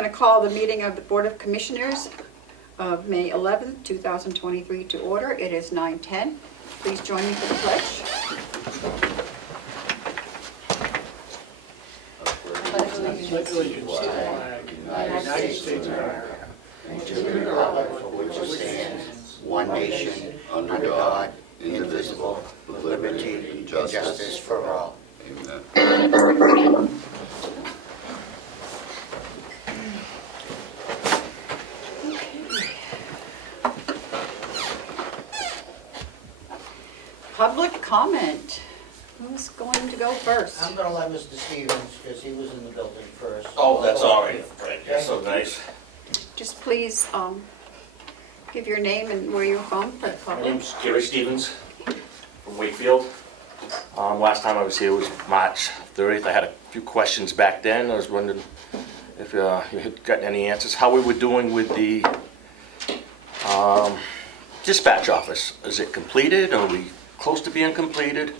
going to call the meeting of the Board of Commissioners of May 11th, 2023 to order. It is 9:10. Please join me for the pledge. United States of America, and to the republic for which it stands, one nation, under God, indivisible, with liberty and justice for all. Amen. Public comment. Who's going to go first? I'm gonna let Mr. Stevens, because he was in the building first. Oh, that's all right. Right. You're so nice. Just please give your name and where you're from for the My public. name's Gary Stevens from Wakefield. Last time I was here was March 30th. I had a few questions back then. I was wondering if you had gotten any answers. How we were doing with the dispatch office. Is it completed? Are we close to being completed?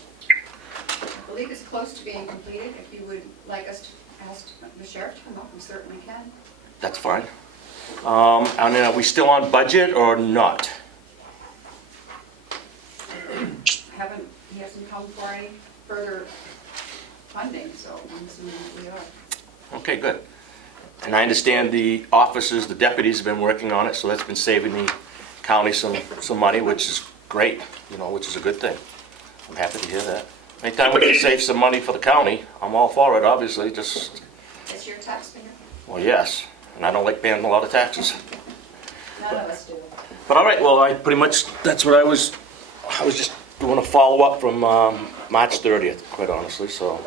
I believe it's close to being completed. If you would like us to ask the sheriff to come up, we certainly can. That's fine. And then are we still on budget or not? He hasn't come for any further funding, so I'm assuming we are. Okay, good. And I understand the officers, the deputies have been working on it, so that's been saving the county some money, which is great, which is a good thing. I'm happy to hear that. Anytime we can save some money for the county, I'm all for it, obviously, just, It's your taxpayer. well, yes. And I don't like paying a lot of taxes. None of us do. But all right, well, that's what I was just doing a follow-up from March 30th, quite honestly, so,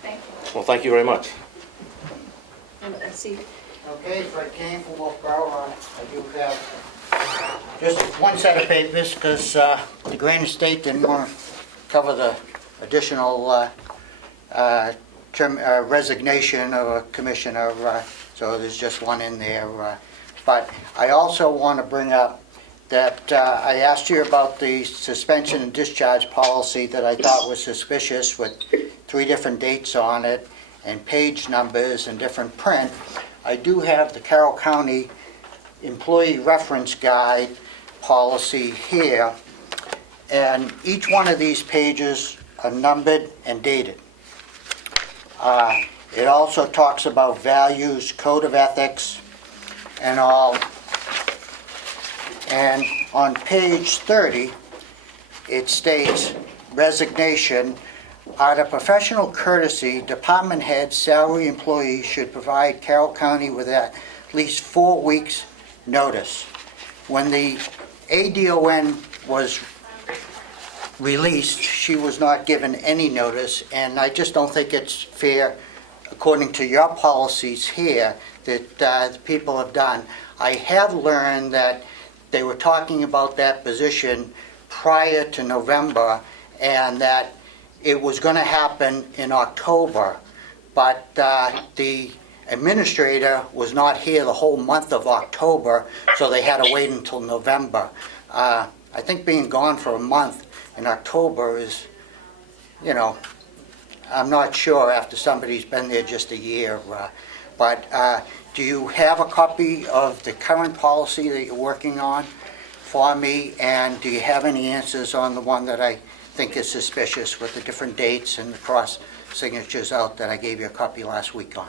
Thank you. well, thank you very much. And I see. Okay, Fred Kane from Wolfboro. I do have just one set of papers, because the Granite State didn't want to cover the additional resignation of a commissioner, so there's just one in there. But I also want to bring up that I asked you about the suspension and discharge policy that I thought was suspicious, with 3 different dates on it and page numbers and different print. I do have the Carroll County Employee Reference Guide policy here, and each one of these pages are numbered and dated. It also talks about values, code of ethics, and all. And on page 30, it states, resignation, out of professional courtesy, department heads, salary employees should provide Carroll County with at least 4 weeks' notice. When the ADON was released, she was not given any notice, and I just don't think it's fair, according to your policies here, that the people have done. I have learned that they were talking about that position prior to November, and that it was going to happen in October, but the administrator was not here the whole month of October, so they had to wait until November. I think being gone for a month in October is, I'm not sure after somebody's been there just a year. But do you have a copy of the current policy that you're working on for me? And do you have any answers on the one that I think is suspicious with the different dates and the cross signatures out that I gave you a copy last week on?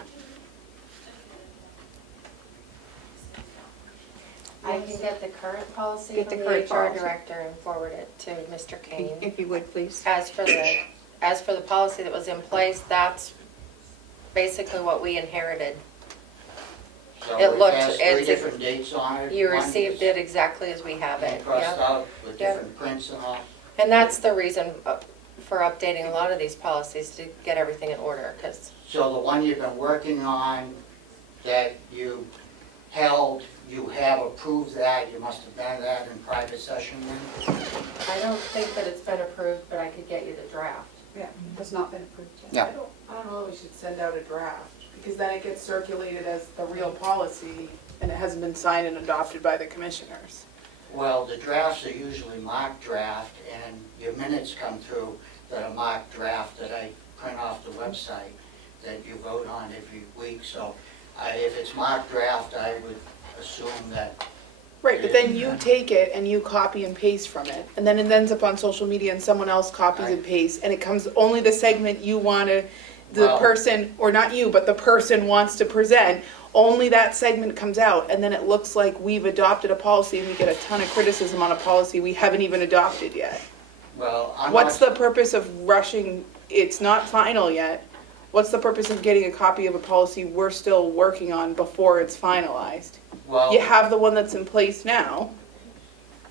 I can get the current policy Get the from the current HR policy. director and forward it to Mr. Kane. If you would, please. As for the policy that was in place, that's basically what we inherited. So It looked- has 3 it's- different dates on it. You One received is it exactly as we have it. crossed Yeah. out with Yep. different prints and all. And that's the reason for updating a lot of these policies, to get everything in order, because So the one you've been working on that you held, you have approved that, you must have done that in private session then? I don't think that it's been approved, but I could get you the draft. Yeah, it has not been approved yet. Yeah. I don't know if we should send out a draft, because then it gets circulated as the real policy, and it hasn't been signed and adopted by the commissioners. Well, the drafts are usually marked draft, and your minutes come through that are marked draft that I print off the website that you vote on every week. So If it's marked draft, I would assume that, Right, but then you take it and you copy and paste from it, and then it ends up on social media and someone else copies and pastes, and it comes only the segment you wanna, the Well- person, or not you, but the person wants to present, only that segment comes out, and then it looks like we've adopted a policy and we get a ton of criticism on a policy we haven't even adopted yet. well, I'm What's not, the purpose of rushing, it's not final yet, what's the purpose of getting a copy of a policy we're still working on before it's finalized? well, You have the one that's in place now,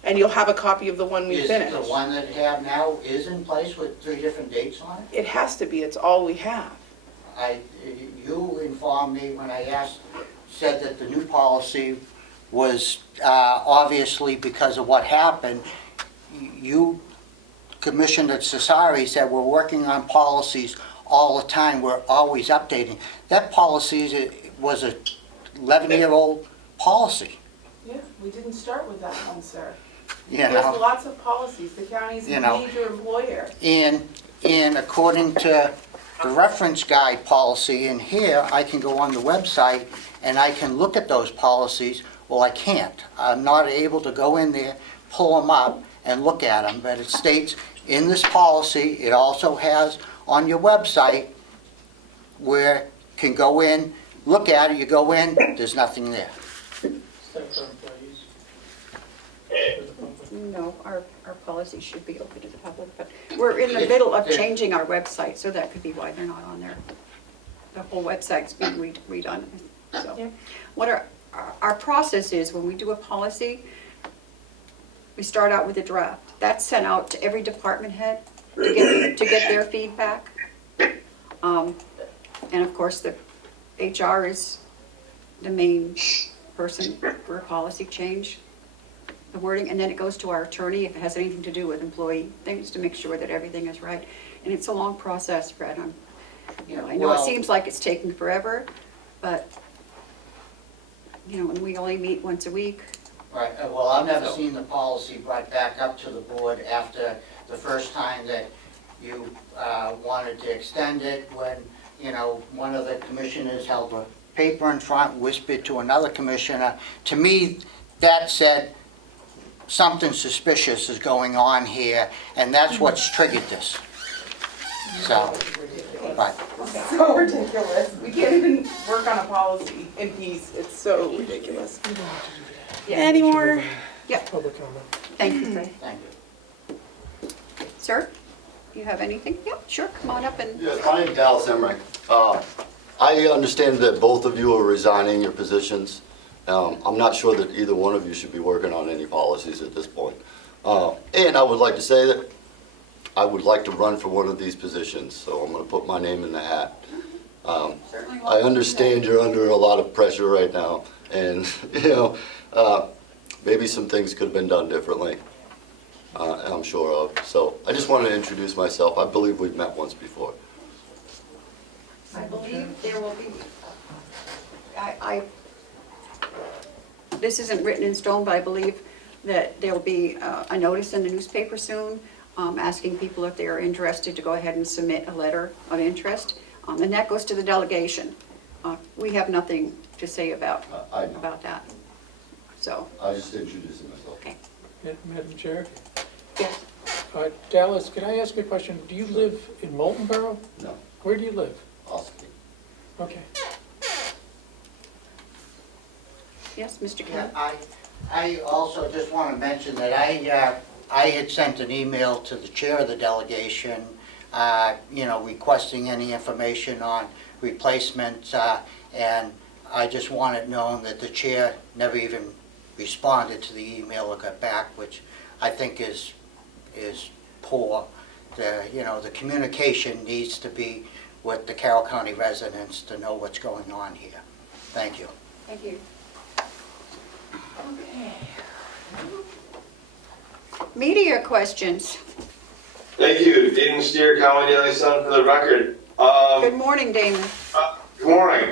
and you'll have a copy of the one we is finished. the one that you have now is in place with 3 different dates on it? It has to be, it's all we have. You informed me when I said that the new policy was obviously because of what happened. You, Commissioner Cesari, said we're working on policies all the time, we're always updating. That policy was a 11-year-old policy, Yeah, we didn't start with that one, sir. you There's know? lots of policies, the county's a You know. major employer. And according to the reference guide policy in here, I can go on the website and I can look at those policies. Well, I can't. I'm not able to go in there, pull them up and look at them. But it states in this policy, it also has on your website where you can go in, look at it, you go in, there's nothing there. No, our policy should be open to the public, but we're in the middle of changing our website, so that could be why they're not on there. The whole website's being redone, so. Yeah. What our process is, when we do a policy, we start out with a draft. That's sent out to every department head to get their feedback. And of course, the HR is the main person for a policy change, the wording, and then it goes to our attorney if it has anything to do with employee things to make sure that everything is right. And it's a long process, Fred. I know it Well- seems like it's taking forever, but, and we only meet once a week. Right, well, I've never seen the policy brought back up to the board after the first time that you wanted to extend it, when, one of the commissioners held a paper in front, whispered to another commissioner. To me, that said, something suspicious is going on here, and that's what's triggered this. So, but, So ridiculous. We can't even work on a policy in peace. It's so ridiculous. Any more? Yep, Public comment. thank you, Fred. thank you. Sir, you have anything? Yep, sure, come on up and. Yes, my name's Dallas Emmerich. I understand that both of you are resigning your positions. I'm not sure that either one of you should be working on any policies at this point. And I would like to say that I would like to run for one of these positions, so I'm going to put my name in the hat. Certainly I understand you're under a lot of pressure right now, and, maybe some things could have been done differently, I'm sure of. So I just wanted to introduce myself. I believe we've met once before. I believe there will be, this isn't written in stone, but I believe that there'll be a notice in the newspaper soon, asking people if they are interested to go ahead and submit a letter of interest. And that goes to the delegation. We have nothing to say about I know. that. So, I was just introducing myself. okay. Madam Chair, Yes, Dallas, can I ask you a question? Do you live in Molten Borough? No, Where do you live? possibly. Okay. yes, Mr. Yeah, Carroll? I also just want to mention that I had sent an email to the chair of the delegation, requesting any information on replacements, and I just want it known that the chair never even responded to the email or got back, which I think is poor. The communication needs to be with the Carroll County residents to know what's going on here. Thank you. Thank you. Media questions. Thank you. Damon Steer, County Daily Sun for the record. Good morning, Damon. Good morning,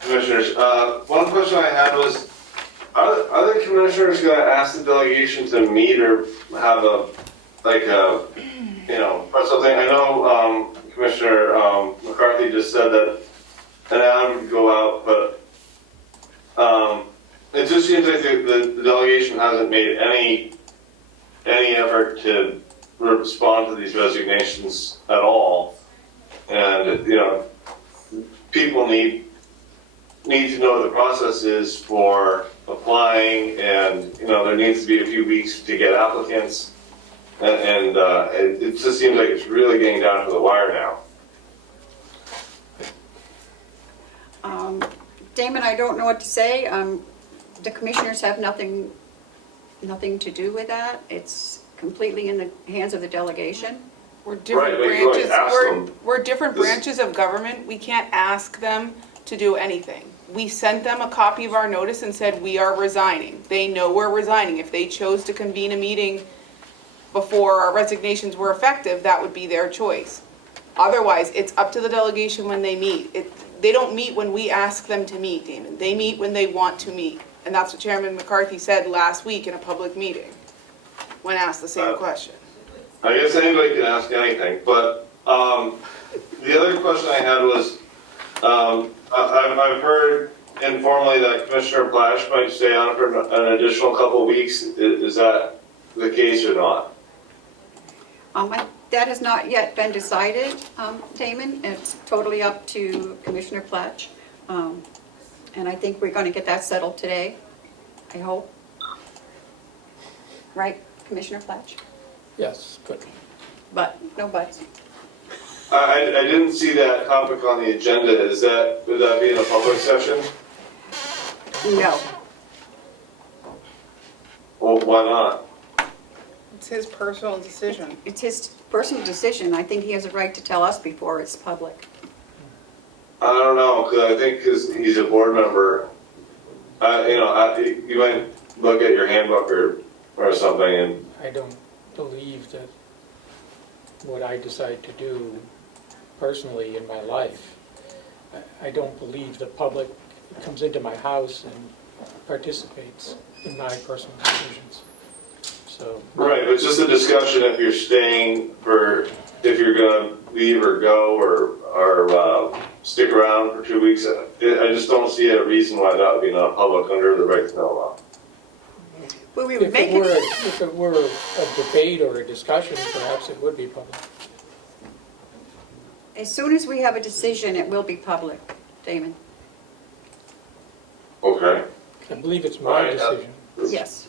commissioners. One question I had was, are the commissioners going to ask the delegation to meet or have press something? I know Commissioner McCarthy just said that an item to go out, but it just seems like the delegation hasn't made any effort to respond to these resignations at all. And, you know, people need to know what the process is for applying, and, you know, there needs to be a few weeks to get applicants. And it just seems like it's really getting down to the wire now. Damon, I don't know what to say. The commissioners have nothing to do with that. It's completely in the hands of the delegation. We're different Right, but you always branches, ask them. we're different This- branches of government. We can't ask them to do anything. We sent them a copy of our notice and said, we are resigning. They know we're resigning. If they chose to convene a meeting before our resignations were effective, that would be their choice. Otherwise, it's up to the delegation when they meet. They don't meet when we ask them to meet, Damon. They meet when they want to meet. And that's what Chairman McCarthy said last week in a public meeting, when asked the same question. I guess anybody can ask anything, but the other question I had was, I've heard informally that Commissioner Plash might stay on for an additional couple of weeks. Is that the case or not? That has not yet been decided, Damon. It's totally up to Commissioner Platch. And I think we're going to get that settled today, I hope. Right, Commissioner Platch? Yes, good. But, no buts. I didn't see that topic on the agenda. Would that be in a public session? No. Well, why not? It's his personal decision. It's his personal decision. I think he has a right to tell us before it's public. I don't know, because I think because he's a board member, you might look at your handbook or something and. I don't believe that what I decide to do personally in my life, I don't believe the public comes into my house and participates in my personal decisions. So. Right, it's just a discussion if you're staying if you're gonna leave or go or stick around for 2 weeks. I just don't see a reason why that would be non-public under the right to know law. Well, we would If make it were, it, if it were a debate or a discussion, perhaps it would be public. as soon as we have a decision, it will be public, Damon. Okay. I believe it's my Right, decision, Yes.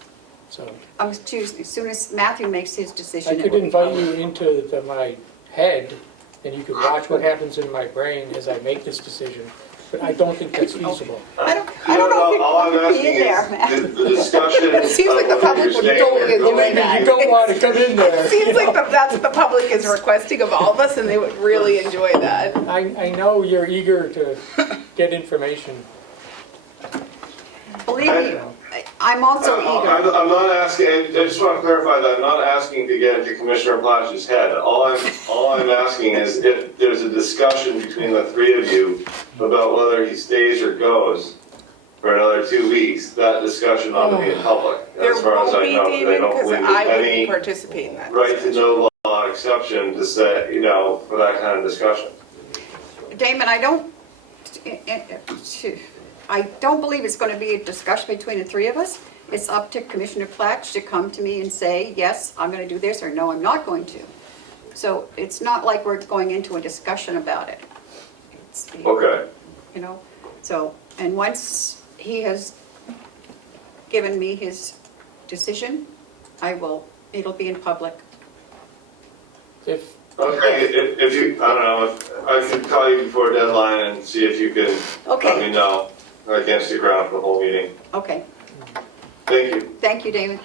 so. As soon as Matthew makes his I decision, it could will be invite public. you into my head, and you could watch what happens in my brain as I make this decision, but I don't think that's feasible. I don't know All I'm if asking be there, is Matt. the discussion. It seems like the of whether public you're would staying totally or going. enjoy that. You don't want to come in there. Seems like that's what the public is requesting of all of us, and they would really enjoy that. I know you're eager to get information. Believe me, I'm also eager. I'm not asking, I just want to clarify that I'm not asking to get into Commissioner Platch's head. All I'm asking is if there's a discussion between the three of you about whether he stays or goes for another 2 weeks, that discussion ought to be in public, There as far as won't I be, know. David, don't because believe I there's wouldn't any participate in that right to discussion. know law exception to say, for that kind of discussion. Damon, I don't believe it's going to be a discussion between the three of us. It's up to Commissioner Platch to come to me and say, yes, I'm going to do this, or no, I'm not going to. So it's not like we're going into a discussion about it. Okay. So, and once he has given me his decision, it'll be in public. If, Okay, if you, I don't know, if I could call you before deadline and see if you can Okay. let me know. I can't stick around for the whole meeting. Okay, Thank you. thank you, Damon.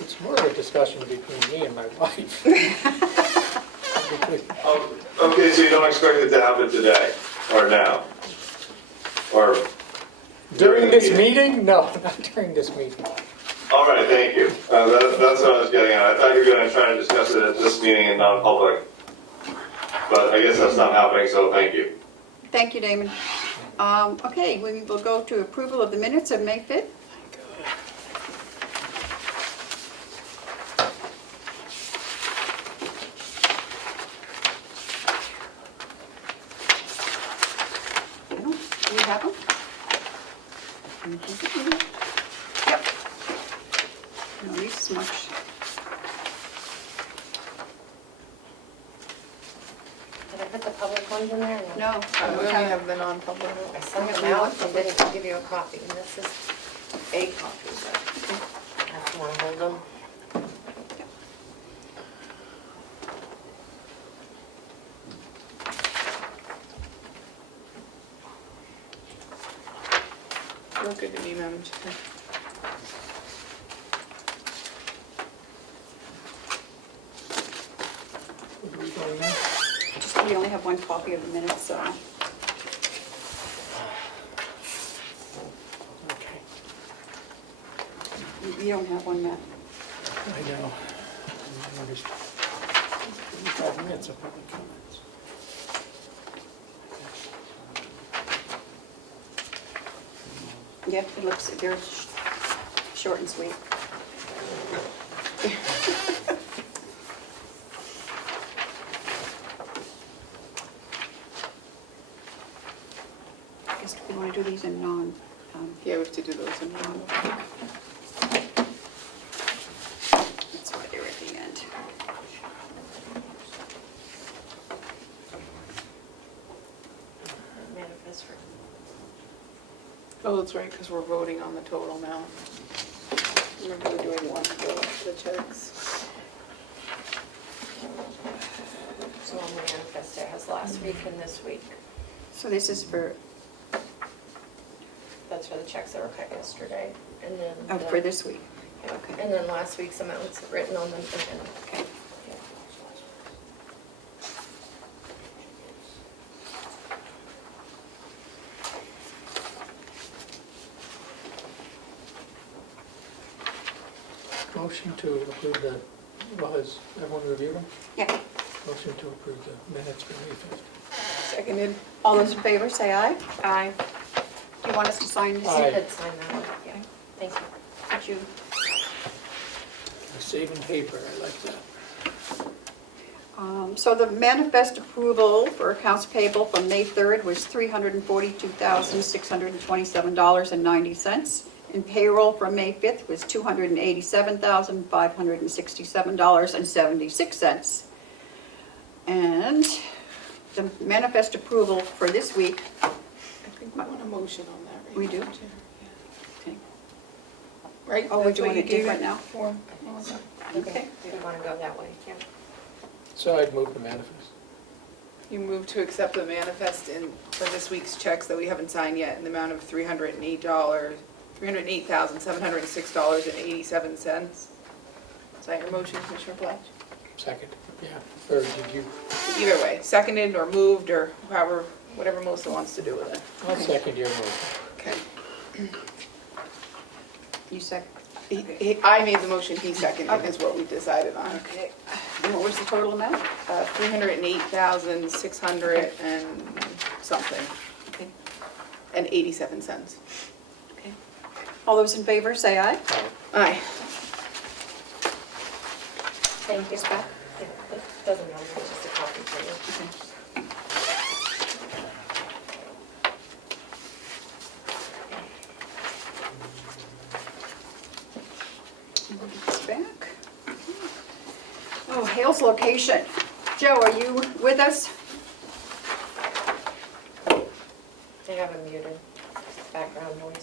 it's more of a discussion between me and my wife. Okay, so you don't expect it to happen today or now? Or? During this meeting? No, not during this meeting. All right, thank you. That's what I was getting at. I thought you were going to try to discuss it at this meeting in non-public. But I guess that's not happening, so thank you. Thank you, Damon. Okay, we will go to approval of the minutes of May 5th. Do we have them? Yep. No, these much. Did I put the public ones in there? No. We only have the non-public. I sent them out and didn't give you a copy, and this is, A copy, but. I want to hold them. Look good to me, Madam Chair. What are we going on? Just, we only have one copy of the minutes, so. Okay, You don't have one, Matt. I know. I understand. 5 minutes of public comments. Yep, it looks, they're short and sweet. I guess we want to do these in non, Yeah, we have to do those in one. that's why they're at the end. Manifest for, Oh, that's right, because we're voting on the total amount. Remember we're doing one bill for the checks. so on the manifest, it has last week and this week. So this is for, That's for the checks that were cut yesterday, and then. oh, the- for this week. yeah, Okay. And then last week's amounts written on them, and then. Okay. yeah. Motion to approve the, well, has everyone reviewed them? Yeah. Motion to approve the minutes for May 5th. Seconded. All those in favor, say aye. Aye. Do you want us to sign this? Aye. You could sign that one, yeah, thank you. Would you? Saving paper, I like that. So the manifest approval for accounts payable from May 3rd was $342,627.90. And payroll from May 5th was $287,567.76. And the manifest approval for this week, I think we want a motion on that, right? We do? Madam Chair? okay. Right? Oh, we're That's what doing you it gave different now? for? Okay. If you want to go that way, yeah. So I'd move the manifest. You move to accept the manifest for this week's checks that we haven't signed yet in the amount of $308,706.87. Is that your motion, Commissioner Pledge? Second, yeah. Or did you? Either way, seconded or moved or however, whatever Melissa wants to do with it. I'll second your motion. Okay. You second? I made the motion, he seconded, is what we decided on. Okay. And what was the total amount? 308,600 and something, Okay. and 87 cents. Okay. All those in favor, say aye. Aye. Thank you, Scott. It doesn't matter, it's just a copy for you. This back. Oh, Hale's location. Joe, are you with us? They have a muted background noise.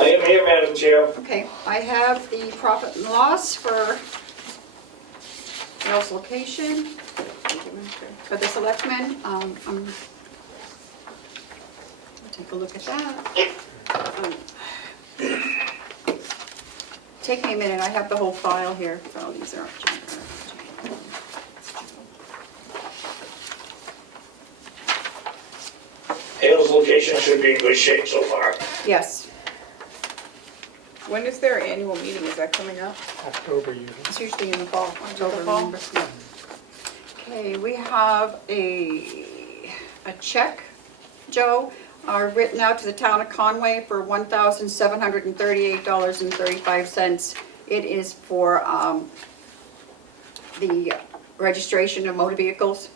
I am here, Madam Chair. Okay, I have the profit and loss for Hale's location for the selectmen. I'll take a look at that. Take me a minute, I have the whole file here. Oh, these are. Hale's location should be in good shape so far. Yes, When is their annual meeting? Is that coming up? October usually. it's usually in the fall, October, fall? November. Yeah. Okay, we have a check, Joe, written out to the town of Conway for $1,738.35. It is for the registration of motor vehicles.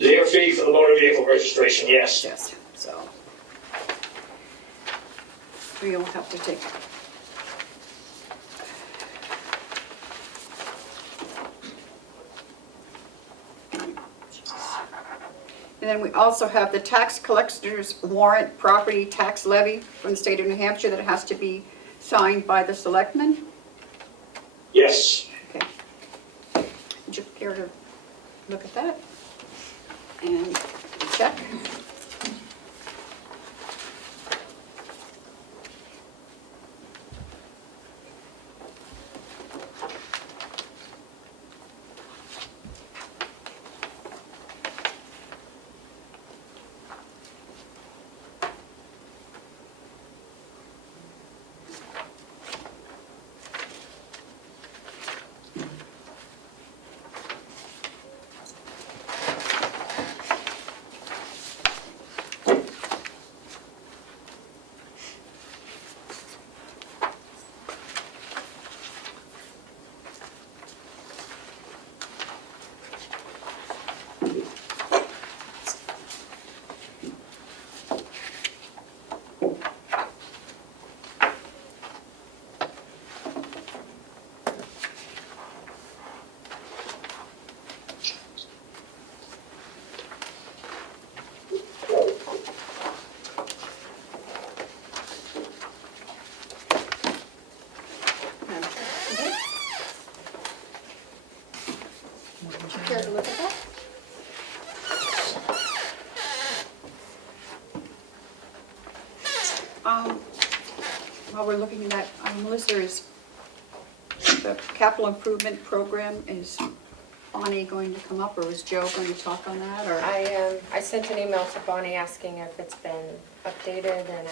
Their fee for the motor vehicle registration, yes. Yes, so. We'll have to take. And then we also have the tax collector's warrant property tax levy from the state of New Hampshire that has to be signed by the selectmen. Yes. Okay. Would you care to look at that? And check. Care to look at that? While we're looking at that, Melissa, is the capital improvement program, is Bonnie going to come up, or is Joe going to talk on that, or? I sent an email to Bonnie asking if it's been updated, and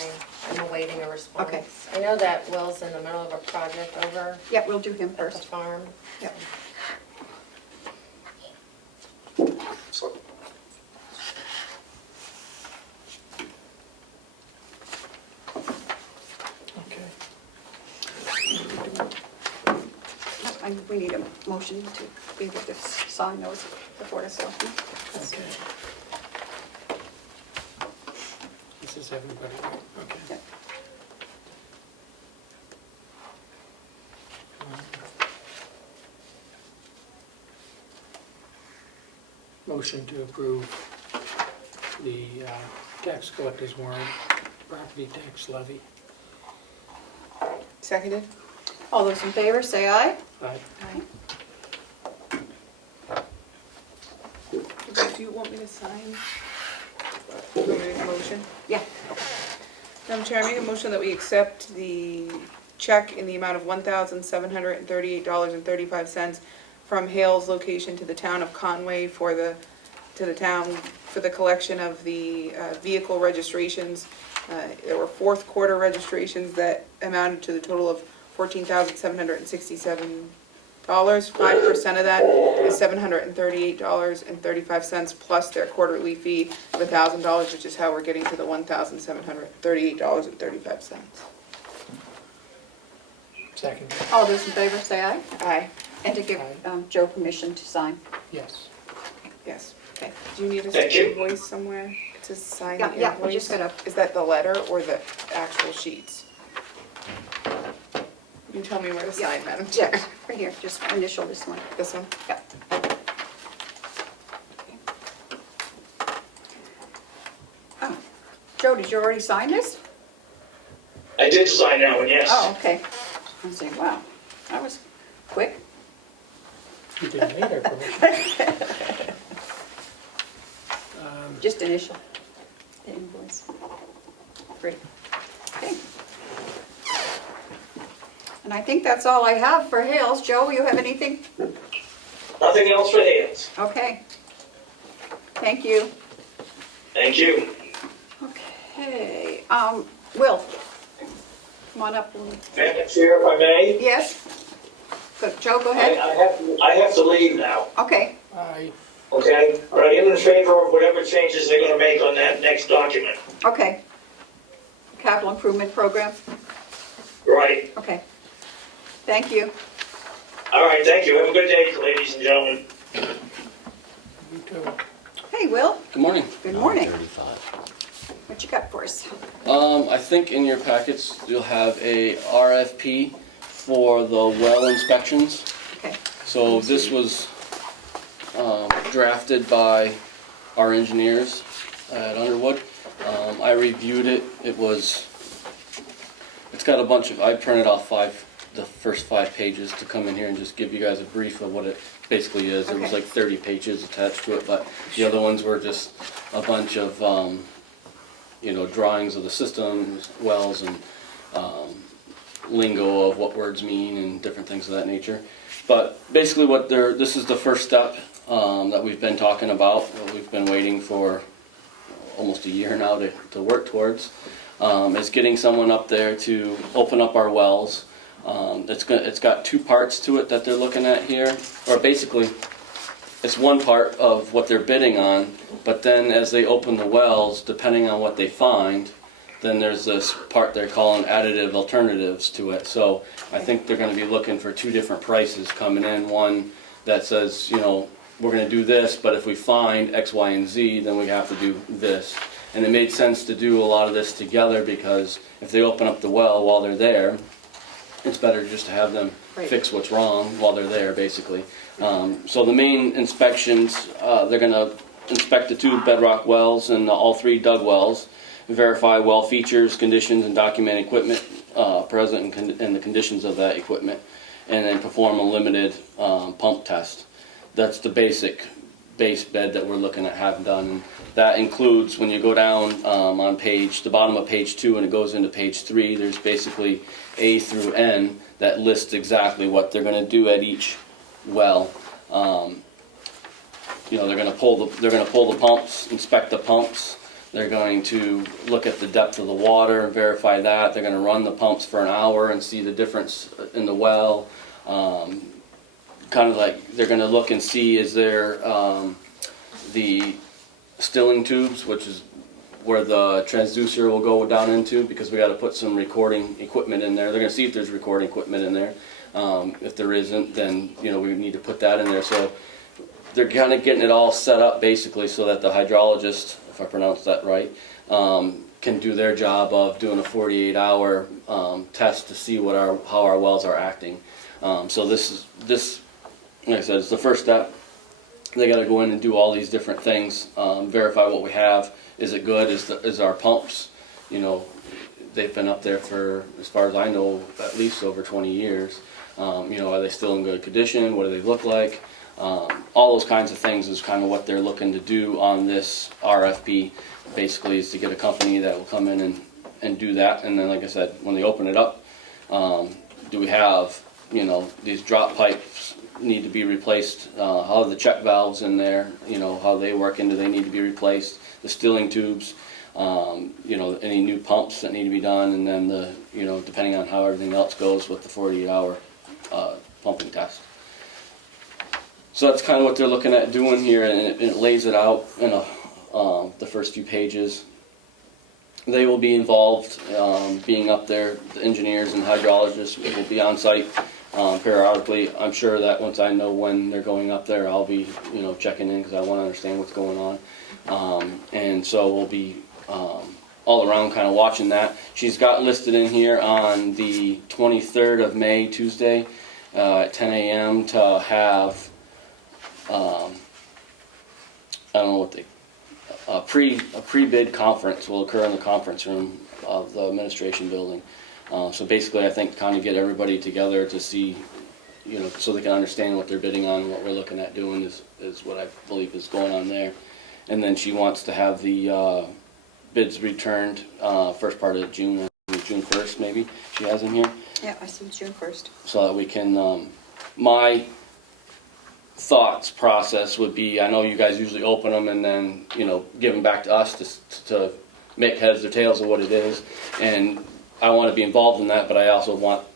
I'm awaiting a response. Okay. I know that Will's in the middle of a project over Yeah, we'll do him at the first. farm. Yep. Okay. We need a motion to be able to sign those before the selectmen. Okay. This is everybody, right? Okay. Yep. Motion to approve the tax collector's warrant, property tax levy. Seconded? All those in favor, say aye. Aye. Aye. Do you want me to sign? Do you want me to make a motion? Yeah. Madam Chair, I make a motion that we accept the check in the amount of $1,738.35 from Hale's location to the town of Conway to the town for the collection of the vehicle registrations. There were fourth quarter registrations that amounted to the total of $14,767. 5% of that is $738.35 plus their quarterly fee of $1,000, which is how we're getting to the $1,738.35. Second. All those in favor, say aye. Aye, And to give Aye. Joe permission to sign. Yes. yes. Okay. Do you need a Thank you. invoice somewhere to sign the Yeah, invoice? yeah, we just gotta- Is that the letter or the actual sheets? You tell me where to sign, Madam Chair. Yeah, right here, just initial this one. This one? Yeah. Oh, Joe, did you already sign this? I did sign that one, yes. Oh, okay. I'm saying, wow, that was quick. You didn't need our permission. Just initial the invoice. Great. Okay. And I think that's all I have for Hales. Joe, you have anything? Nothing else for hands. Okay. Thank you. Thank you. Okay, Will, come on up. Madam Chair, if I may, Yes? Good, Joe, go I ahead. have to leave now, Aye. okay? But I am in favor of whatever changes they're gonna make on that next document. Okay. Capital improvement program? Right. Okay. Thank you. All right, thank you. Have a good day, ladies and gentlemen. You too. Hey, Will. Good morning. Good morning. What you got for us? I think in your packets you'll have a RFP for the well inspections. Okay. So this was drafted by our engineers at Underwood. I reviewed it. It's got a bunch of, I printed off the first 5 pages to come in here and just give you guys a brief of what it basically is. There was Okay. like 30 pages attached to it, but the other ones were just a bunch of, drawings of the systems, wells, and lingo of what words mean and different things of that nature. But basically this is the first step that we've been talking about, what we've been waiting for almost a year now to work towards, is getting someone up there to open up our wells. It's got 2 parts to it that they're looking at here, or basically it's one part of what they're bidding on, but then as they open the wells, depending on what they find, then there's this part they're calling additive alternatives to it. So I think they're going to be looking for 2 different prices coming in. One that says, we're going to do this, but if we find X, Y, and Z, then we have to do this. And it made sense to do a lot of this together because if they open up the well while they're there, it's better just to have them fix what's wrong while they're there, basically. So the main inspections, they're going to inspect the 2 bedrock wells and all 3 dug wells, verify well features, conditions, and document equipment present and the conditions of that equipment, and then perform a limited pump test. That's the base bed that we're looking at having done. That includes, when you go down on the bottom of page 2 and it goes into page 3, there's basically A through N that lists exactly what they're going to do at each well. They're going to pull the pumps, inspect the pumps. They're going to look at the depth of the water and verify that. They're going to run the pumps for an hour and see the difference in the well. Kind of like they're going to look and see, is there the stilling tubes, which is where the transducer will go down into, because we got to put some recording equipment in there. They're going to see if there's recording equipment in there. If there isn't, then we need to put that in there. So they're kind of getting it all set up basically so that the hydrologist, if I pronounce that right, can do their job of doing a 48-hour test to see how our wells are acting. So this, like I said, it's the first step. They got to go in and do all these different things, verify what we have. Is it good? Is our pumps, they've been up there for, as far as I know, at least over 20 years. Are they still in good condition? What do they look like? All those kinds of things is kind of what they're looking to do on this RFP. Basically, is to get a company that will come in and do that. And then, like I said, when they open it up, do we have, these drop pipes need to be replaced? How are the check valves in there? How they work, and do they need to be replaced? The stilling tubes, any new pumps that need to be done, and then depending on how everything else goes with the 48-hour pumping test. So that's kind of what they're looking at doing here, and it lays it out in the first few pages. They will be involved, being up there. The engineers and hydrologists will be on site periodically. I'm sure that once I know when they're going up there, I'll be checking in because I want to understand what's going on. And so we'll be all around kind of watching that. She's got listed in here on the 23rd of May, Tuesday, at 10 a.m. to have I don't know what a pre-bid conference will occur in the conference room of the administration building. So basically, I think kind of get everybody together to see, so they can understand what they're bidding on and what we're looking at doing is what I believe is going on there. And then she wants to have the bids returned first part of June 1st maybe, she has in here. Yeah, I see June 1st. So that we can, my thoughts process would be, I know you guys usually open them and then, give them back to us to make heads or tails of what it is. And I want to be involved in that, but I also want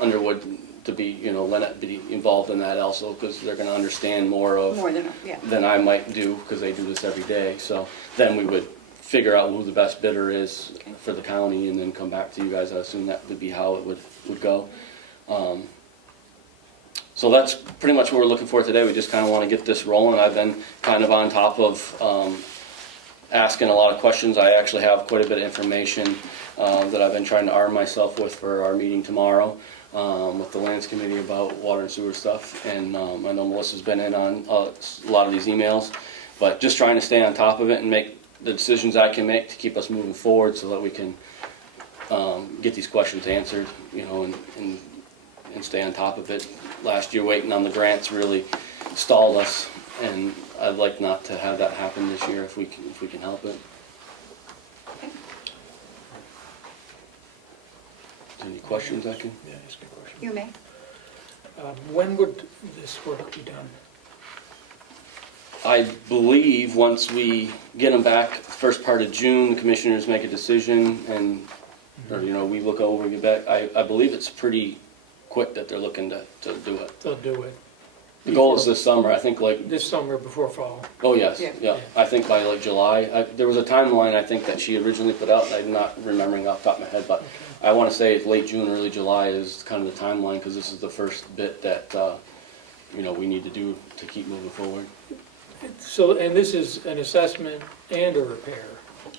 Underwood to be, Lynette be involved in that also, because they're going to understand more than I might do, because they do this every day. So then we would figure out who the best bidder is for the county and then come back to you guys. I assume that would be how it would go. So that's pretty much what we're looking for today. We just kind of want to get this rolling. I've been kind of on top of asking a lot of questions. I actually have quite a bit of information that I've been trying to arm myself with for our meeting tomorrow with the Lands Committee about water and sewer stuff. And I know Melissa's been in on a lot of these emails, but just trying to stay on top of it and make the decisions I can make to keep us moving forward so that we can get these questions answered, you know, and stay on top of it. Last year, waiting on the grants really stalled us, and I'd like not to have that happen this year if we can help it. Any questions I can? Yeah, that's a good question. You may. When would this work be done? I believe once we get them back, first part of June, the commissioners make a decision, and or, you know, we look over, get back. I believe it's pretty quick that they're looking to do it. They'll do it The goal is this summer, I think, like, this summer before fall. oh, yes, Yeah. yeah. I think by like July. There was a timeline, I think, that she originally put out, and I'm not remembering off the top of my head, but I want to say it's late June, early July is kind of the timeline, because this is the first bit that, you know, we need to do to keep moving forward. So, and this is an assessment and a repair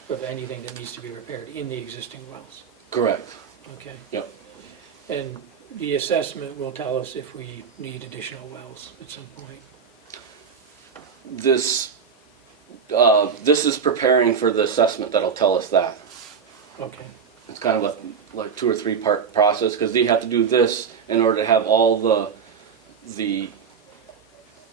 of anything that needs to be repaired in the existing wells, Correct. okay? Yep. And the assessment will tell us if we need additional wells at some point. This is preparing for the assessment that'll tell us that. Okay, It's kind of a like 2 or 3 part process, because they have to do this in order to have all the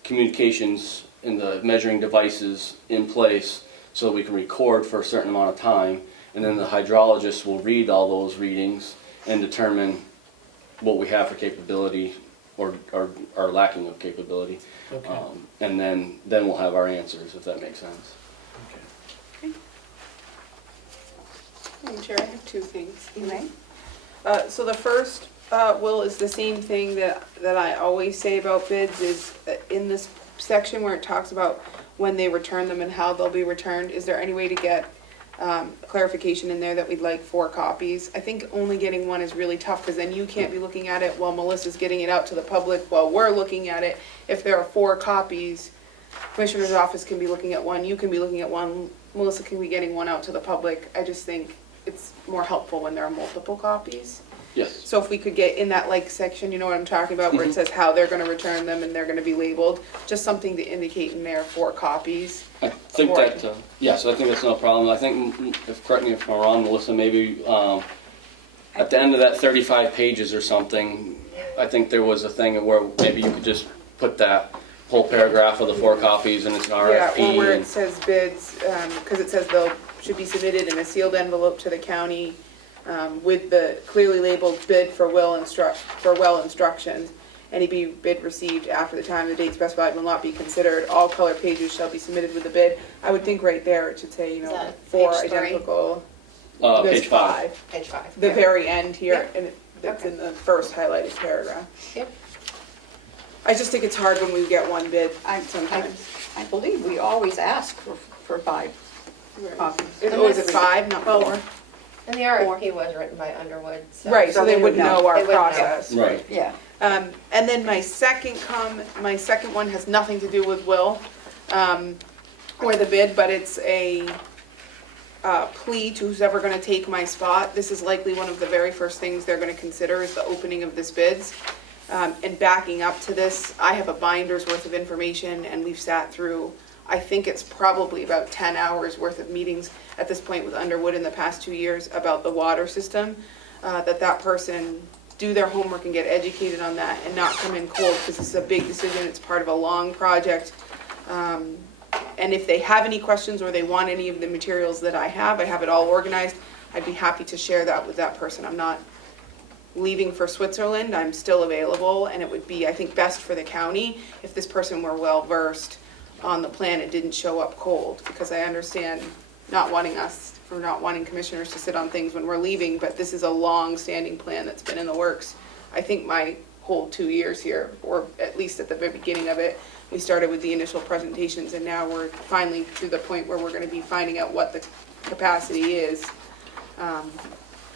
communications and the measuring devices in place so that we can record for a certain amount of time, and then the hydrologist will read all those readings and determine what we have for capability or lacking of capability. okay. And then we'll have our answers, if that makes sense. Madam Chair, I have 2 things. You may. So the first, Will, is the same thing that I always say about bids, is in this section where it talks about when they return them and how they'll be returned. Is there any way to get clarification in there that we'd like 4 copies? I think only getting 1 is really tough, because then you can't be looking at it while Melissa's getting it out to the public while we're looking at it. If there are 4 copies, Commissioner's office can be looking at 1, you can be looking at 1, Melissa can be getting 1 out to the public. I just think it's more helpful when there are multiple copies. Yes. So if we could get in that like section, you know what I'm talking about, where it says how they're gonna return them and they're gonna be labeled, just something to indicate in there 4 copies. I think that, yes, I think that's no problem. I think, correct me if I'm wrong, Melissa, maybe at the end of that 35 pages or something, I think there was a thing where maybe you could just put that whole paragraph of the 4 copies and it's an RFP. Yeah, or where it and- says bids, because it says should be submitted in a sealed envelope to the county with the clearly labeled bid for well instructions. Any bid received after the time the date specified will not be considered. All color pages shall be submitted with the bid. I would think right there it should say, you Is know, that 4 page 3? identical. Page There's 5. Page 5. The very end here, Yep. and it's Okay. in the first highlighted paragraph. Yep. I just think it's hard when we get 1 bid sometimes. I believe we always ask for 5 copies. Is it 5, not 4? And the RFP was written by Underwood, so. Right, so they would know our They would know. process. Right. Yeah. And then my second one has nothing to do with Will, or the bid, but it's a plea to who's ever gonna take my spot. This is likely one of the very first things they're gonna consider is the opening of this bids. And backing up to this, I have a binder's worth of information, and we've sat through, I think it's probably about 10 hours worth of meetings at this point with Underwood in the past 2 years about the water system, that person do their homework and get educated on that and not come in cold, because this is a big decision, it's part of a long project. And if they have any questions or they want any of the materials that I have it all organized, I'd be happy to share that with that person. I'm not leaving for Switzerland, I'm still available, and it would be, I think, best for the county if this person were well-versed on the plan and didn't show up cold, because I understand not wanting commissioners to sit on things when we're leaving, but this is a long-standing plan that's been in the works. I think my whole 2 years here, or at least at the very beginning of it, we started with the initial presentations, and now we're finally to the point where we're gonna be finding out what the capacity is.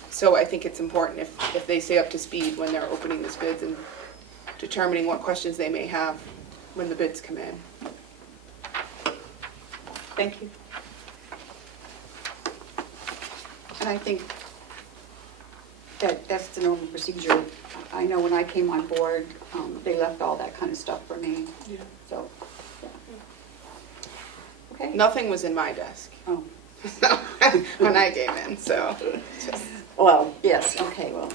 So I think it's important if they stay up to speed when they're opening these bids and determining what questions they may have when the bids come in. Thank you. And I think that that's the normal procedure. I know when I came on board, they left all that kind of stuff for me, Yeah. so. Yeah. Okay. Nothing was in my desk Oh, when I came in, so just. well, yes, okay, well,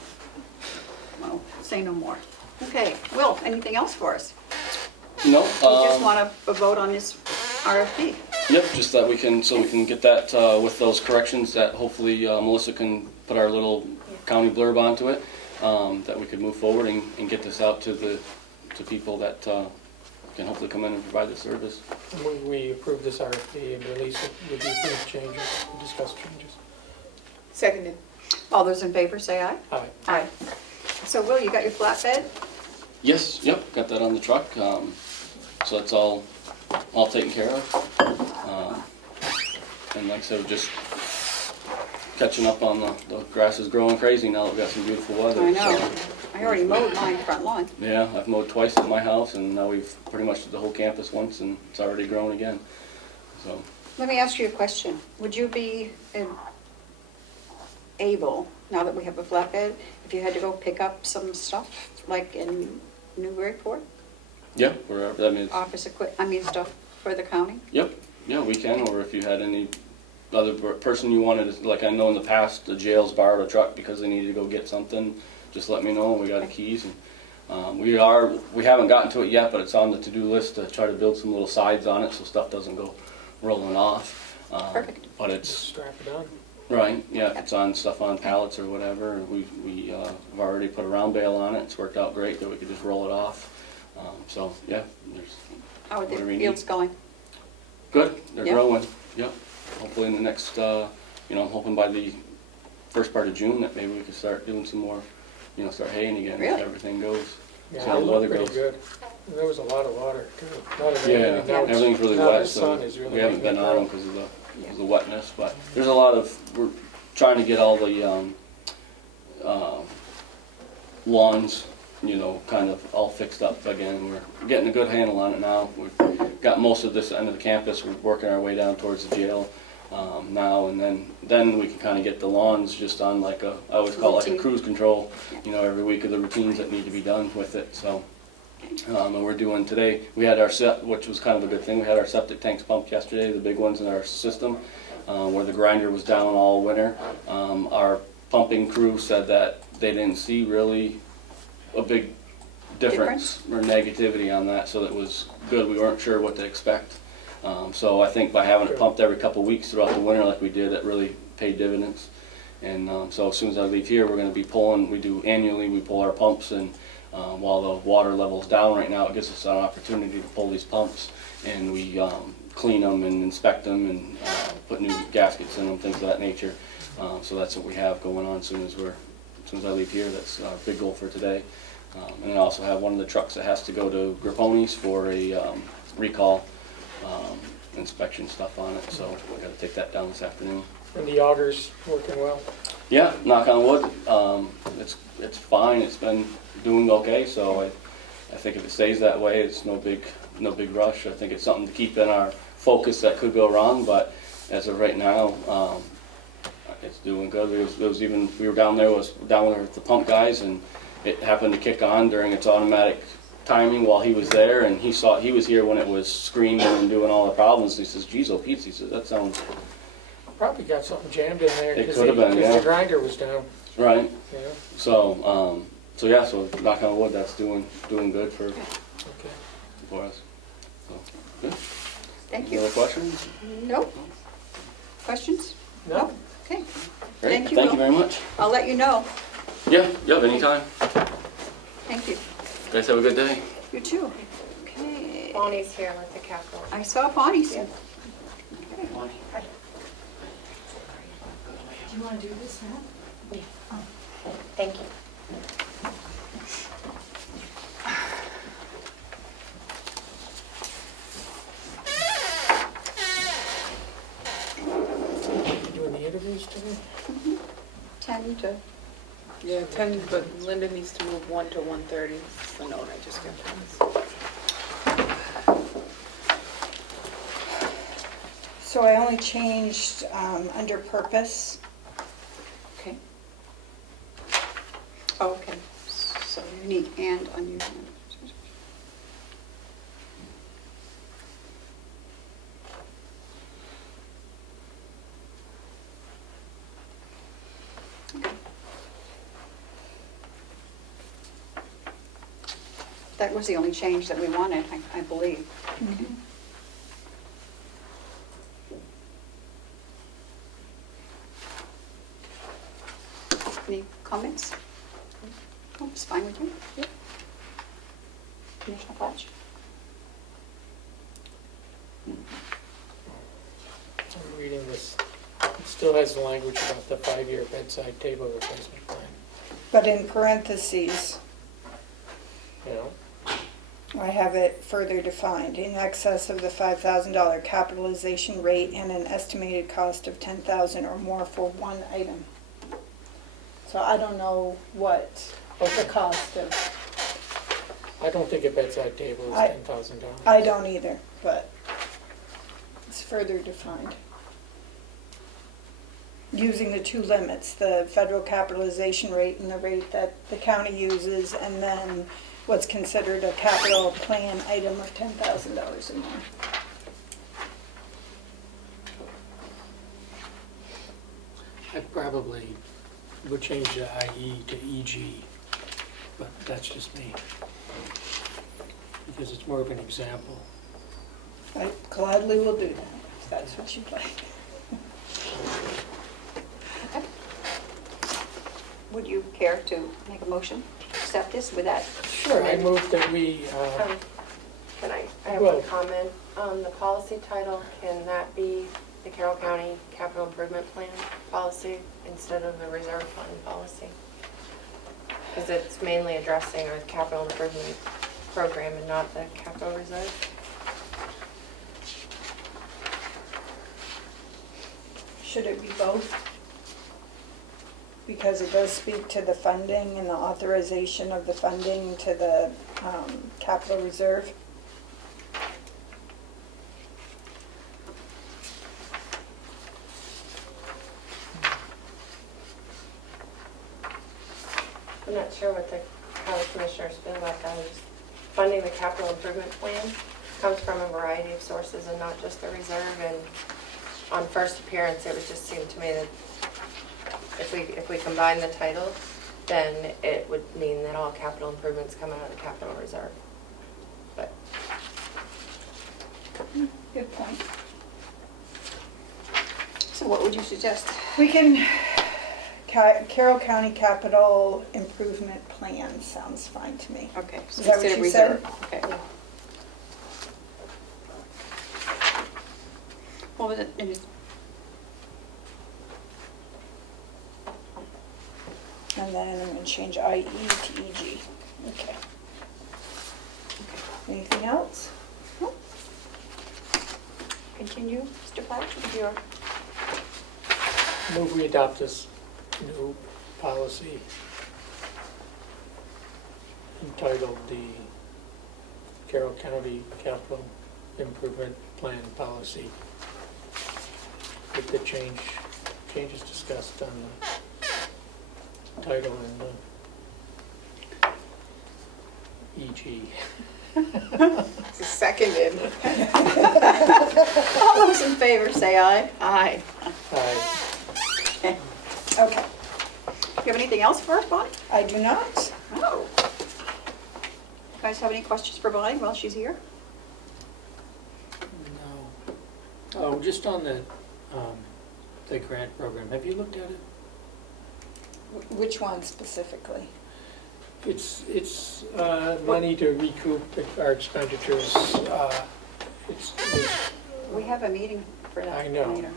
say no more. Okay, Will, anything else for us? No. You just want to vote on this RFP? Yep, just that we can get that with those corrections that hopefully Melissa can put our little county blurb onto it, that we could move forward and get this out to people that can hopefully come in and provide the service. We approve this RFP and release it with the approved changes, discuss changes. Seconded. All those in favor, say aye. Aye. Aye. So Will, you got your flatbed? Yes, yep, got that on the truck. So that's all taken care of. And like I said, just catching up on the grass is growing crazy now that we've got some beautiful weather. I know. So, I already mowed my front lawn. yeah, I've mowed twice at my house, and now we've pretty much did the whole campus once, and it's already grown again. So, Let me ask you a question. Would you be able, now that we have a flatbed, if you had to go pick up some stuff, like in Newburyport, yeah, wherever, that means, office stuff for the county? yep, yeah, we can, or if you had any other person you wanted, like I know in the past, the jails borrowed a truck because they needed to go get something, just let me know, we got the keys, and we haven't gotten to it yet, but it's on the to-do list to try to build some little sides on it so stuff doesn't go rolling off. Perfect. But Just it's, strap it on. right, yeah, if it's on stuff on pallets or whatever, we have already put a round bale on it, it's worked out great that we could just roll it off. So, yeah, there's, How are the whatever you need. fields going? Good, they're Yeah. growing, yep. Hopefully in the next, I'm hoping by the first part of June that maybe we could start doing some more, start haying again Really? if everything goes. Yeah, See how it the looked weather pretty goes. good. There was a lot of water too. A lot of rain, Yeah, and now it's- everything's really now wet, the so sun is really we haven't making been it on them grow. because of the wetness, but there's a lot of, we're trying to get all the lawns, kind of all fixed up again. We're getting a good handle on it now. We've got most of this end of the campus. We're working our way down towards the jail now, and then we can kind of get the lawns just on like I always call it like a Routine. cruise control, every week of the routines that need to be done with it, so. And we're doing today, we had which was kind of a good thing, we had our septic tanks pumped yesterday, the big ones in our system, where the grinder was down all winter. Our pumping crew said that they didn't see really a big difference or negativity on that, so that was good. We weren't sure what to expect. So I think by having it pumped every couple weeks throughout the winter like we did, that really paid dividends. And so as soon as I leave here, we're going to be pulling, we do annually, we pull our pumps, and while the water level's down right now, it gives us an opportunity to pull these pumps, and we clean them and inspect them and put new gaskets in them, things of that nature. So that's what we have going on as soon as I leave here. That's our big goal for today. And I also have one of the trucks that has to go to Grapponi's for a recall inspection stuff on it, so we got to take that down this afternoon. And the auger's working well. Yeah, knock on wood, it's fine, it's been doing okay, so I think if it stays that way, it's no big rush. I think it's something to keep in our focus that could go wrong, but as of right now, it's doing good. It was even, we were down there with the pump guys, and it happened to kick on during its automatic timing while he was there, and he was here when it was screaming and doing all the problems. He says, "Geez, oh Pete," he says, "that sounds Probably got something jammed in there It because could have been, yeah. the grinder was down, right." you know? So, so knock on wood, that's doing good for Okay. us. So, good. Thank Any you. other questions? Nope. Questions? No? Okay. Great. Thank you, Thank you Will. very much. I'll let you know. Yeah, anytime. Thank you. Guys, have a good day. You too. Okay. Bonnie's here with the capital. I saw Bonnie's. Yeah. Okay. Do you want to do this now? Thank you. Doing the interviews today? 10 to Yeah, 10, but Linda needs to move 1 to 1:30. That's the note I just got from this. So I only changed under purpose. Okay. Okay, so unique and unusual. Okay. That was the only change that we wanted, I believe. Okay. Any comments? Oh, it's fine with you? Yep. Commissioner Fletch? I'm reading this, it still has the language about the 5-year bedside table replacement plan, But in parentheses, you know? I have it further defined, in excess of the $5,000 capitalization rate and an estimated cost of $10,000 or more for one item. So I don't know what the cost of, I don't think a bedside table is I- $10,000. I don't either, but it's further defined. Using the two limits, the federal capitalization rate and the rate that the county uses, and then what's considered a capital plan item of $10,000 or more. I probably would change the IE to EG, but that's just me. Because it's more of an example. I gladly will do that, if that's what you'd like. Would you care to make a motion, accept this with that? Sure, I move that we, Can I have Well- one comment on the policy title? Can that be the Carroll County Capital Improvement Plan policy instead of the reserve fund policy? Because it's mainly addressing our capital improvement program and not the capital reserve. Should it be both? Because it does speak to the funding and the authorization of the funding to the capital reserve. I'm not sure what how the commissioners feel about that. Just funding the capital improvement plan comes from a variety of sources and not just the reserve. And on first appearance, it would just seem to me that if we combine the titles, then it would mean that all capital improvements come out of the capital reserve. But Good point. So what would you suggest? We can, Carroll County Capital Improvement Plan sounds fine to me. Okay. So Is that what consider you said? reserve. Okay. What was it? It is- And then I'm going to change IE to EG. Okay. Anything else? Continue, Mr. Fletch, with your, move we adopt this new policy entitled the Carroll County Capital Improvement Plan Policy with the changes discussed on the title and the EG. It's seconded. all those in favor say aye. Aye. Aye. Okay. You have anything else for us, Bonnie? I do not. No. You guys have any questions for Bonnie while she's here? No. Oh, just on the grant program, have you looked at it? Which one specifically? It's money to recoup our expenditures. We have a meeting for that I know. later.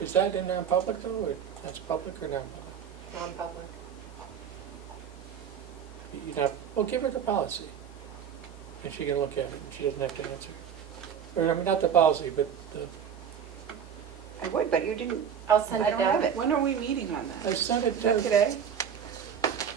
Is that in non-public though, or that's public or non-public? non-public. Well, give her the policy, and she can look at it, and she doesn't have to answer. Or, I mean, not the policy, but the, I would, but you didn't, I'll send I it don't have down. it. When are we meeting on I that? sent it Is that to, today?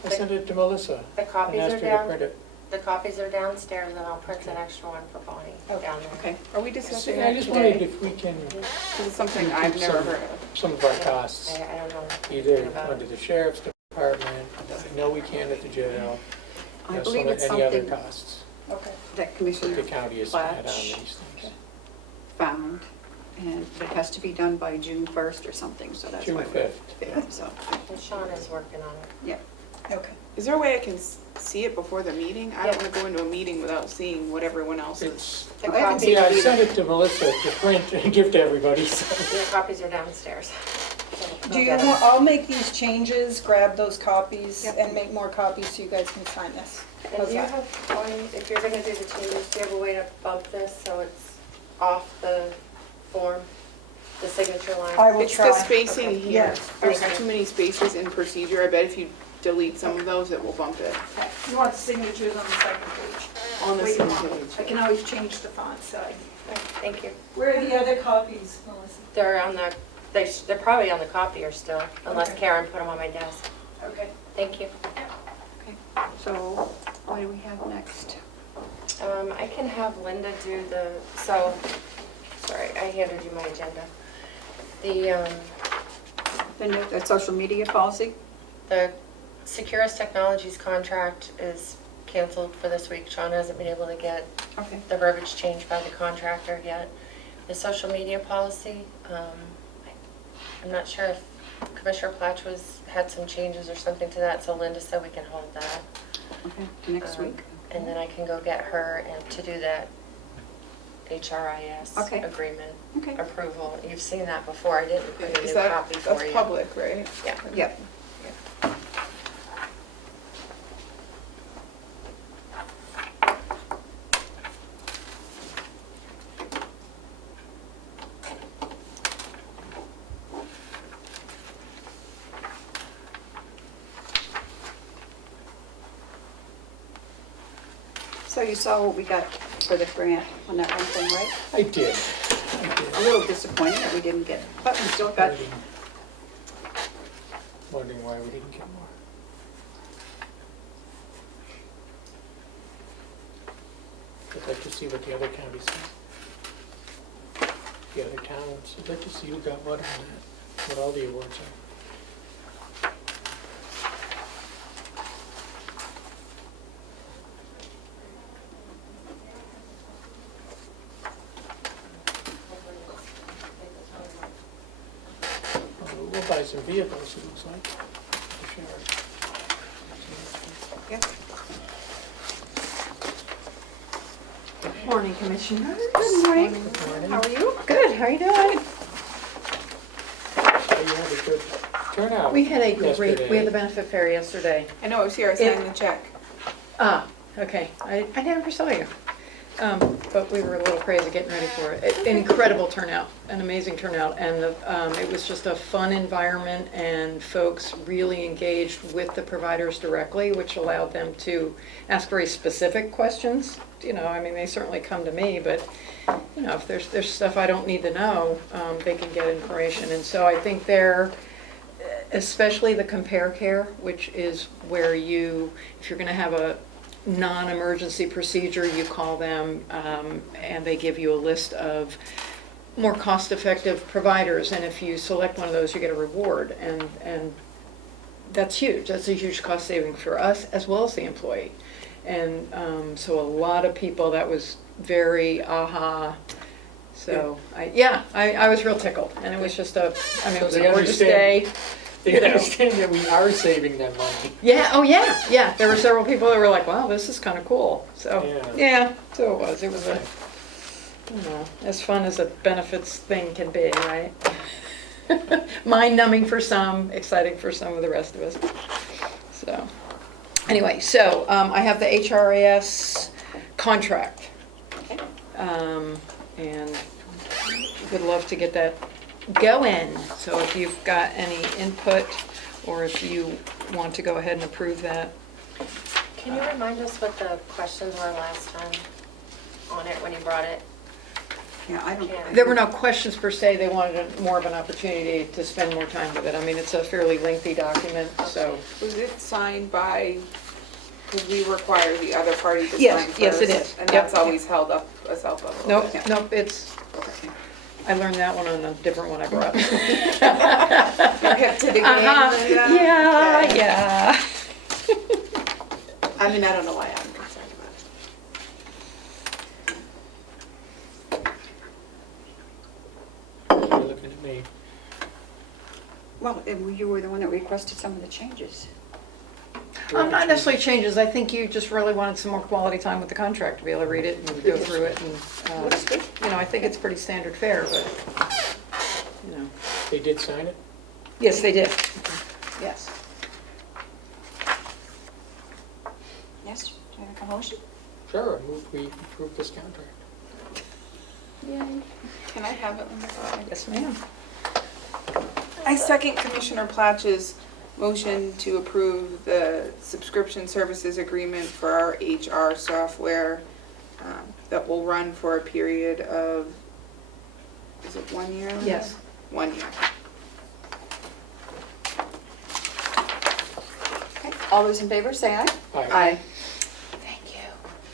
I sent it to Melissa The and copies asked are her to down, print it. the copies are downstairs, and I'll print an extra one for Bonnie down there. Okay. Are we discussing I that just wondered today? if we can This is something recoup I've never heard of. some of our costs, I don't know. either about under the sheriff's department, I know we can at the jail, I some believe of it's any other something costs Okay. that Commissioner the county has had on Platch these things. found, and it has to be done by June 1st or something, so that's why. June we're- 5th. Yeah, so, And Sean is working on it. yeah. Okay. Is there a way I can see it before the meeting? I don't Yeah. want to go into a meeting without seeing what everyone else is. It's, The I haven't copies, seen yeah, I either. sent it to Melissa to print and give to everybody, so. the copies are downstairs. So Do I'll you get 'em. want, I'll make these changes, grab those copies, Yep. and make more copies so you guys can sign this. And How's do you that? have, Bonnie, if you're gonna do the changes, do you have a way to bump this so it's off the form, the signature line? I will It's try. the spacing Okay. here. Yeah. There's Okay. too many spaces in procedure. I bet if you delete some of those, it will bump it Okay. You want signatures on the second page? on the Wait, same Mom. page. I can always change the font size. Thank you. Where are the other copies, Melissa? They're on the, they're probably on the copier still, unless Okay. Karen put them on my desk. Okay. Thank you. Okay, so what do we have next? I can have Linda do the, so, sorry, I handed you my agenda. The social media policy? The Securus Technologies contract is canceled for this week. Sean hasn't been able to get Okay. the verbiage changed by the contractor yet. The social media policy, I'm not sure if Commissioner Platch had some changes or something to that, so Linda said we can hold that. Okay, to next week? And then I can go get her and to do that HRIS Okay. agreement Okay. approval. You've seen that before. I didn't put a Is new that, copy for you. that's public, right? Yeah. Yep. So you saw what we got for the grant on that one thing, right? I did. A little disappointing that we didn't get, but we still got, Wondering why we didn't get more. I'd like to see what the other counties say. The other towns, I'd like to see who got what on that, what all the awards are. We'll buy some vehicles, it looks like, for sure. yeah. Morning, Commissioner. Good morning. Good morning. How are you? Good, how are you doing? So you had a good turnout We had a great, yesterday. we had the benefit fair yesterday. I know, I was here, I signed the check. Ah, okay, I never saw you. But we were a little crazy getting ready for it. An incredible turnout, an amazing turnout, and it was just a fun environment, and folks really engaged with the providers directly, which allowed them to ask very specific questions. You know, I mean, they certainly come to me, but, you know, if there's stuff I don't need to know, they can get information. And so I think especially the compare care, which is where if you're gonna have a non-emergency procedure, you call them, and they give you a list of more cost-effective providers, and if you select one of those, you get a reward, and that's huge. That's a huge cost saving for us as well as the employee. And so a lot of people, that was very aha. So I was real tickled, and it was just it was a They gorgeous understand. day. They understand that we are saving them money. Yeah, oh yeah. There were several people that were like, wow, this is kind of cool. So, Yeah. so it was. It was as fun as a benefits thing can be, right? Mind-numbing for some, exciting for some of the rest of us. So, anyway, so I have the HRIS contract. And would love to get that going. So if you've got any input, or if you want to go ahead and approve that. Can you remind us what the questions were last time on it when you brought it? Yeah, I don't. Yeah. There were no questions per se, they wanted more of an opportunity to spend more time with it. I mean, it's a fairly lengthy document, so. Was it signed by, because we require the other party to sign Yes, first? yes, it is. And Yep. that's always held up us up a little Nope, bit. nope, it's, I learned that one on a different one I brought. You're hip to the game, Uh-huh. Linda? Yeah, Okay. yeah. I mean, I don't know why I'm concerned about it. You're looking at me. Well, you were the one that requested some of the changes. Not necessarily changes, I think you just really wanted some more quality time with the contract to be able to read it and go through it and, you know, I think it's pretty standard fare, but, you know. They did sign it? Yes, they did. Yes. Yes, do you have a motion? Sure, I move we approve this contract. Can I have it, Linda? Yes, ma'am. I second Commissioner Platch's motion to approve the subscription services agreement for our HR software that will run for a period of, is it 1 year? Linda? Yes. 1 year. Okay, all those in favor, say aye. Aye. Thank you.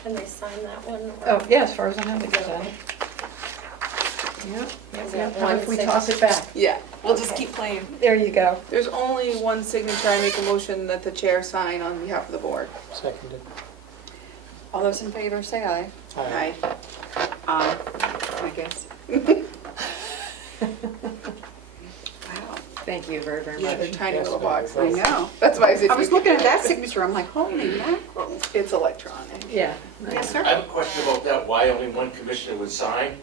Can they sign that one? Oh, yeah, as far as I know, they did. Yep, Is yep, it how if we 1/6? toss it back? Yeah, we'll just Okay. keep playing. There you go. There's only one signature. I make a motion that the chair sign on behalf of the board. Seconded. All those in favor, say aye. Aye. Aye, I guess. Wow, Thank you very, very Yeah, much. they're tiny Yes, little very boxes. I know. That's why I said. I was looking at that signature, I'm like, holy mackerel. It's electronic. Yeah. Yes, sir? I have a question about that, why only one commissioner would sign?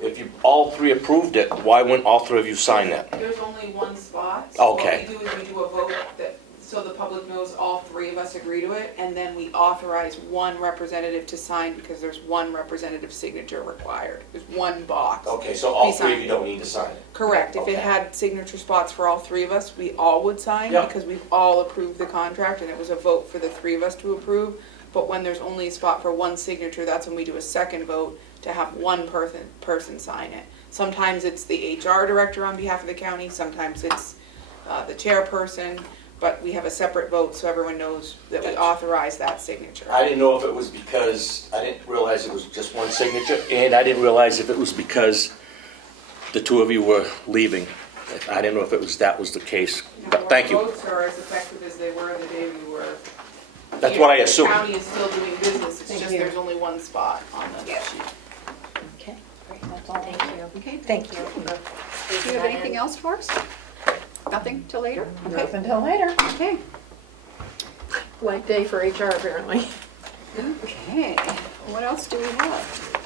If you, all three approved it, why wouldn't all three of you sign that? There's only one spot. Okay. What we do is we do a vote that, so the public knows all three of us agree to it, and then we authorize one representative to sign because there's one representative signature required. There's one box. Okay, so all We three of sign. you don't need to sign it? Correct. If Okay. it had signature spots for all three of us, we all would sign Yep. because we've all approved the contract and it was a vote for the three of us to approve. But when there's only a spot for one signature, that's when we do a second vote to have one person sign it. Sometimes it's the HR director on behalf of the county, sometimes it's the chairperson, but we have a separate vote so everyone knows that we authorize that signature. I didn't know if it was because, I didn't realize it was just one signature, and I didn't realize if it was because the two of you were leaving. I didn't know if it was, that was the case, but thank Our you. votes are as effective as they were the day we were. That's what I assumed. The county is still doing business, it's Thank just you. there's only one spot on the sheet. Okay. Thank you. Okay, Thank you. do you have anything else for us? Nothing till later? Okay. Up until later. Okay. Light day for HR, apparently. Okay, what else do we have?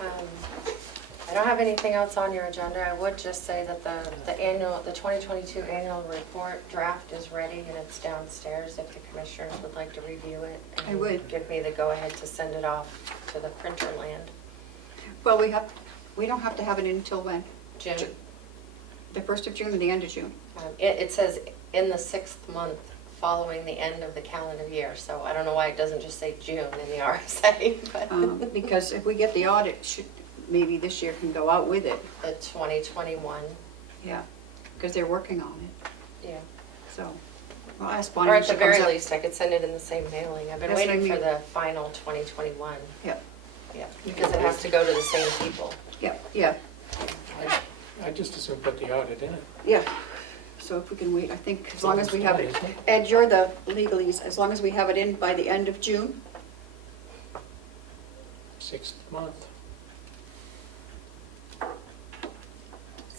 I don't have anything else on your agenda. I would just say that the 2022 annual report draft is ready and it's downstairs if the commissioners would like to review it. and I would. Give me the go-ahead to send it off to the printer land. Well, we don't have to have it in until when? June. The 1st of June or the end of June? It says in the 6th month following the end of the calendar year, so I don't know why it doesn't just say June in the RSA, but Because if we get the audit, maybe this year can go out with it. the 2021, Yeah, because they're working on it, yeah. so. I'll ask Bonnie Or when at she the comes very up. least, I could send it in the same mailing. I've been That's what I waiting for mean. the final 2021. Yep, Yeah, because it has to go to the same people. yep, yeah, I just assume put the audit in it. yeah. So if we can wait, I think as long as we have it, Ed, you're the legalese, as long as we have it in by the end of June, 6th month.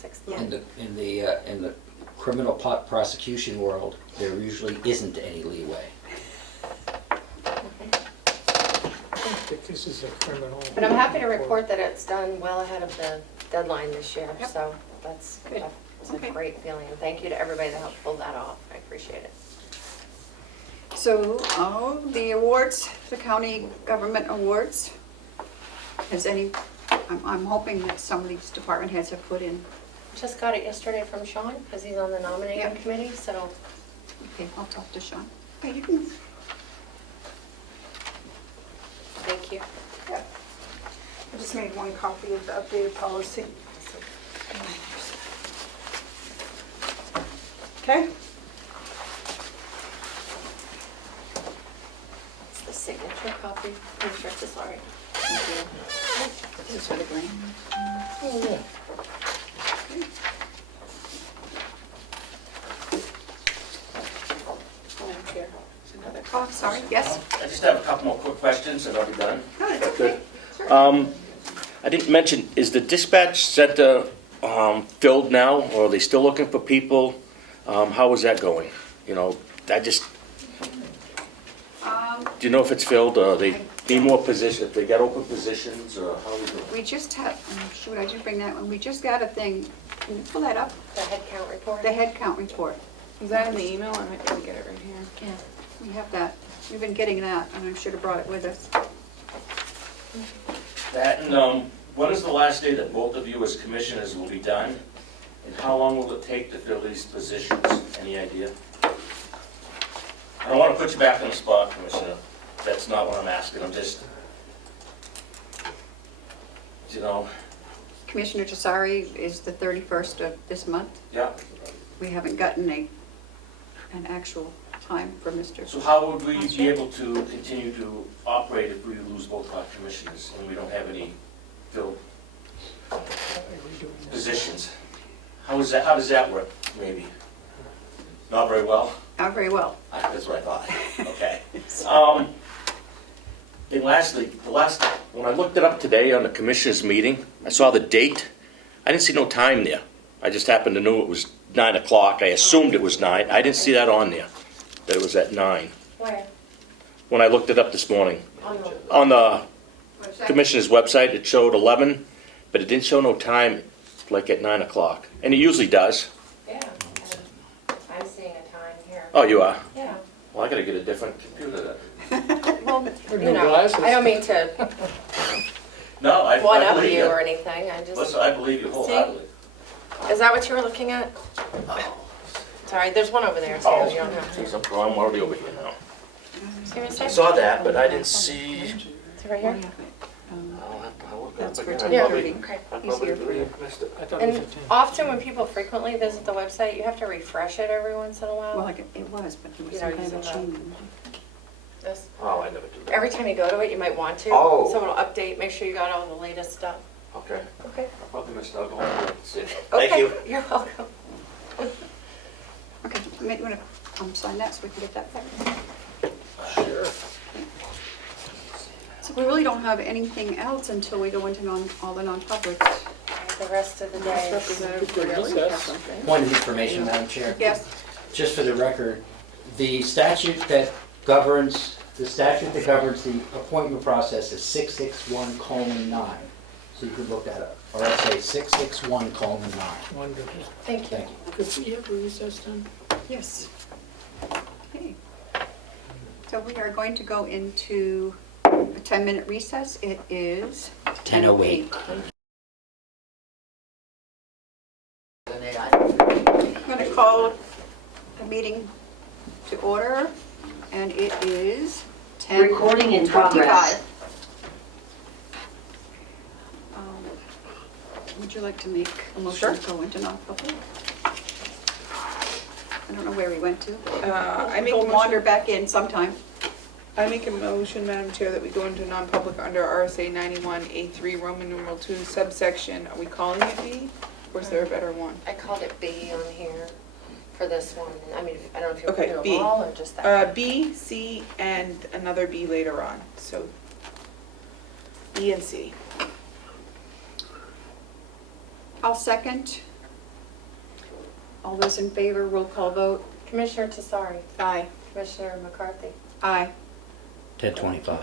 6th Yeah. month. In the criminal prosecution world, there usually isn't any leeway. If this is a criminal. But I'm happy to report that it's done well ahead of the deadline this year, Yep. so that's Good. a Okay. great feeling. And thank you to everybody that helped pull that off. I appreciate it. So, the awards, the county government awards, I'm hoping that some of these department heads have put in, Just got it yesterday from Sean, because he's on the nominating Yep. committee, so okay, I'll talk to Sean. Okay, you can, thank you. I just made one copy of the updated policy. Okay? It's the signature copy. I'm sure it's sorry. This is for the grant. Oh, yeah. Madam Chair, there's another. Oh, sorry, yes? I just have a couple more quick questions and I'll be done. No, it's okay. Sure. I didn't mention, is the dispatch center filled now, or are they still looking for people? How is that going? You know, do you know if it's filled, or they need more positions, if they got open positions, or how is it? We just have, shoot, I did bring that one. We just got a thing. Can you pull that up? The head count report. The head count report. Is that in the email? I might be able to get it right here. Yeah, we have that. We've been getting that, and I should have brought it with us. That, and when is the last day that both of you as commissioners will be done? And how long will it take to fill these positions? Any idea? I don't want to put you back on the spot, Commissioner. That's not what I'm asking. I'm just, you know, Commissioner Tassari is the 31st of this month. yeah. We haven't gotten an actual time for Mr. So how would we be able to continue to operate if we lose both our commissioners and we don't have any filled positions? How does that work, maybe? Not very well? Not very well. That's what I thought. Okay. And lastly, when I looked it up today on the commissioners' meeting, I saw the date. I didn't see no time there. I just happened to know it was 9 o'clock. I assumed it was 9. I didn't see that on there, that it was at 9. Where? When I looked it up this morning. On the, On the What's that? commissioner's website, it showed 11, but it didn't show no time, like at 9 o'clock. And it usually does. yeah. I'm seeing a time here. Oh, you are? Yeah. Well, I gotta get a different computer then. Well, Or you new know, glasses. I don't mean to No, I one up believe you you. or anything. I just. Listen, I believe you wholeheartedly. Is that what you were looking at? Sorry, there's one over there too. Oh, You don't have to. geez, I'm already over here now. Seriously? I saw that, but I didn't see. Is it right here? I'll look That's up for again. 10:30. Okay. I He's here. probably missed it. I thought it was And a 10. often when people frequently visit the website, you have to refresh it every once in a while. Well, like it was, but there was You some know, kind of using change. This. Oh, I never do that. Every time you go to it, you might want to. Oh. So it'll update, make sure you got all the latest stuff. Okay. Okay. I probably missed out. Thank Okay, you. You're welcome. Okay, you might want to sign that so we can get that back. Sure. So we really don't have anything else until we go into all the non-publics. The rest of the day. Representative Good Borelli recess. has something. Point of information, Madam Chair. Yes, Just for the record, the statute that governs the appointment process is 661:9. So you could look that up. Or I'd say 661:9. Wonderful. Thank you. Thank you. Could we have a recess then? yes. Okay. So we are going to go into a 10-minute recess. It is 10:08. I'm going to call the meeting to order, and it is 10:25. Recording in progress. Would you like to make a motion to go into non-public? I don't know where we went to. I make a We'll wander motion, back in sometime. I make a motion, Madam Chair, that we go into non-public under RSA 91A3, Roman numeral 2, subsection, are we calling it B? Or is there a better one? I called it B on here for this one. I mean, I don't know if you want Okay, to do B. them all or just that. B, C, and another B later on, so B and C. I'll second. All those in favor, roll call vote. Commissioner Tassari, Aye. Commissioner McCarthy, Aye. 10:25.